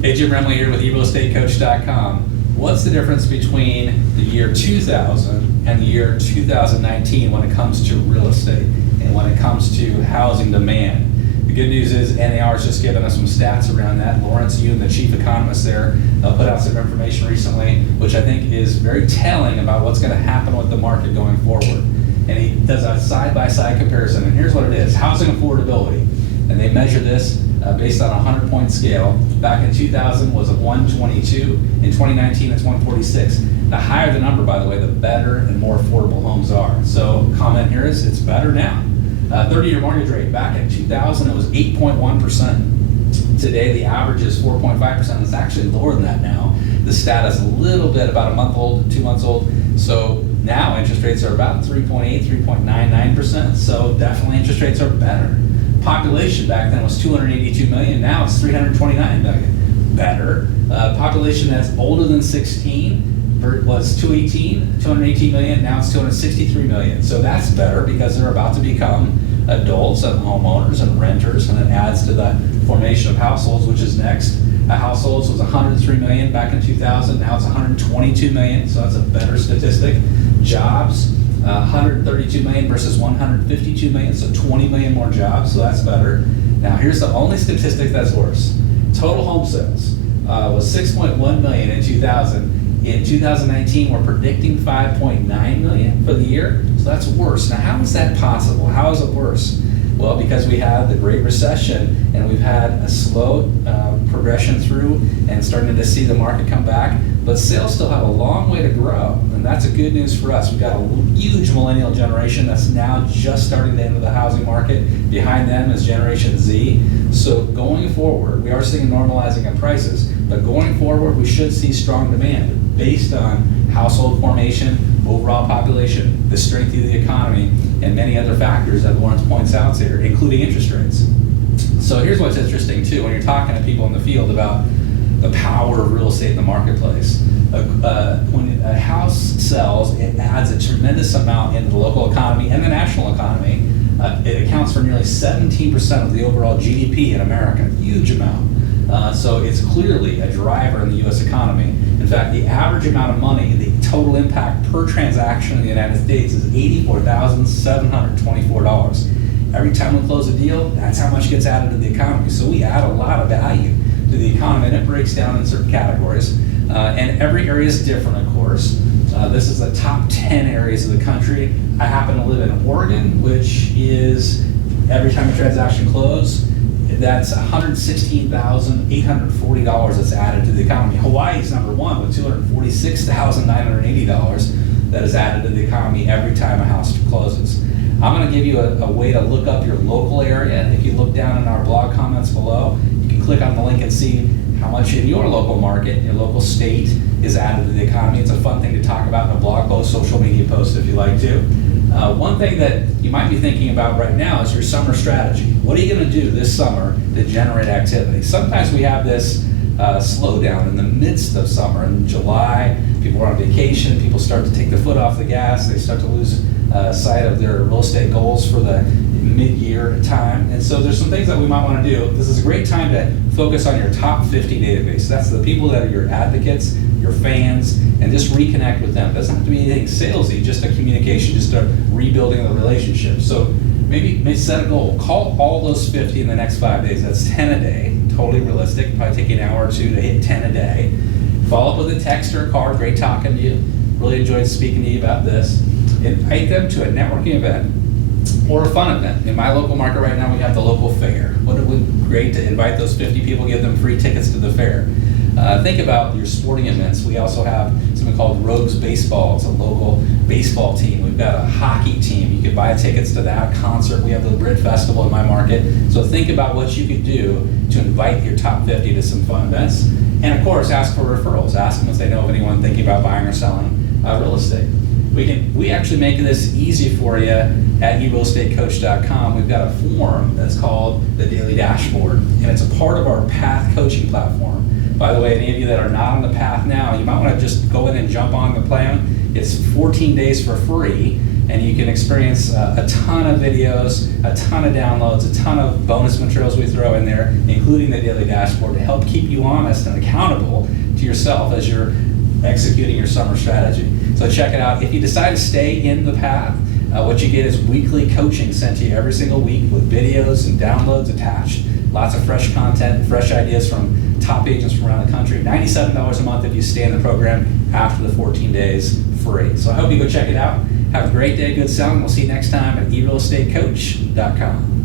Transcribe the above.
Hey, Jim Remley here with eRealEstateCoach.com. What's the difference between the year 2000 and the year 2019 when it comes to real estate and when it comes to housing demand? The good news is NAR has just given us some stats around that. Lawrence Yun, the chief economist there, put out some information recently, which I think is very telling about what's going to happen with the market going forward. And he does a side-by-side comparison, and here's what it is. Housing affordability, and they measure this based on a 100-point scale. Back in 2000 was a 122. In 2019, it's 146. The higher the number, by the way, the better and more affordable homes are. So comment here is it's better now. 30-year mortgage rate, back in 2000, it was 8.1%. Today, the average is 4.5%. It's actually lower than that now. The stat is a little bit, about a month old, 2 months old. So now interest rates are about 3.8, 3.99%. So definitely interest rates are better. Population back then was 282 million. Now it's 329 million. Better. Population that's older than 16 was 218 million. Now it's 263 million. So that's better because they're about to become adults and homeowners and renters, and it adds to the formation of households, which is next. Households was 103 million back in 2000. Now it's 122 million. So that's a better statistic. Jobs. 132 million versus 152 million, so 20 million more jobs, so that's better. Now here's the only statistic that's worse. Total home sales was 6.1 million in 2000. In 2019, we're predicting 5.9 million for the year, so that's worse. Now how is that possible? How is it worse? Well, because we had the Great Recession and we've had a slow progression through and starting to see the market come back, but sales still have a long way to grow, and that's a good news for us. We've got a huge millennial generation that's now just starting to enter the housing market. Behind them is Generation Z. So going forward, we are seeing a normalizing of prices, but going forward, we should see strong demand based on household formation, overall population, the strength of the economy, and many other factors that Lawrence points out here, including interest rates. So here's what's interesting too, when you're talking to people in the field about the power of real estate in the marketplace. When a house sells, it adds a tremendous amount into the local economy and the national economy. It accounts for nearly 17% of the overall GDP in America, huge amount. So it's clearly a driver in the U.S. economy. In fact, the average amount of money, the total impact per transaction in the United States is $84,724. Every time we close a deal, that's how much gets added to the economy. So we add a lot of value to the economy, and it breaks down in certain categories. And every area is different, of course. This is the top 10 areas of the country. I happen to live in Oregon, which is, every time a transaction closes, that's $116,840 that's added to the economy. Hawaii is number one with $246,980 that is added to the economy every time a house closes. I'm going to give you a way to look up your local area. If you look down in our blog comments below, you can click on the link and see how much in your local market, your local state, is added to the economy. It's a fun thing to talk about in a blog post, social media post if you like to. One thing that you might be thinking about right now is your summer strategy. What are you going to do this summer to generate activity? Sometimes we have this slowdown in the midst of summer. In July, people are on vacation, people start to take the foot off the gas, they start to lose sight of their real estate goals for the mid-year time. And so there's some things that we might want to do. This is a great time to focus on your top 50 database. That's the people that are your advocates, your fans, and just reconnect with them. It doesn't have to be anything salesy, just a communication, just a rebuilding the relationship. So maybe set a goal. Call all those 50 in the next 5 days. That's 10 a day, totally realistic. Probably take an hour or two to hit 10 a day. Follow up with a text or a card. Great talking to you. Really enjoyed speaking to you about this. Invite them to a networking event or a fun event. In my local market right now, we have the local fair. Would it be great to invite those 50 people, give them free tickets to the fair? Think about your sporting events. We also have something called Rogues Baseball. It's a local baseball team. We've got a hockey team. You could buy tickets to that concert. We have the Brit Festival in my market. So think about what you could do to invite your top 50 to some fun events. And of course, ask for referrals. Ask them if they know of anyone thinking about buying or selling real estate. We actually make this easy for you at eRealEstateCoach.com. We've got a form that's called the Daily Dashboard, and it's a part of our Path coaching platform. By the way, any of you that are not on the Path now, you might want to just go in and jump on the plan. It's 14 days for free, and you can experience a ton of videos, a ton of downloads, a ton of bonus materials we throw in there, including the daily dashboard to help keep you honest and accountable to yourself as you're executing your summer strategy. So check it out. If you decide to stay in the path, what you get is weekly coaching sent to you every single week with videos and downloads attached. Lots of fresh content, fresh ideas from top agents from around the country. $97 a month if you stay in the program after the 14 days free. So I hope you go check it out. Have a great day, good selling. We'll see you next time at eRealEstateCoach.com.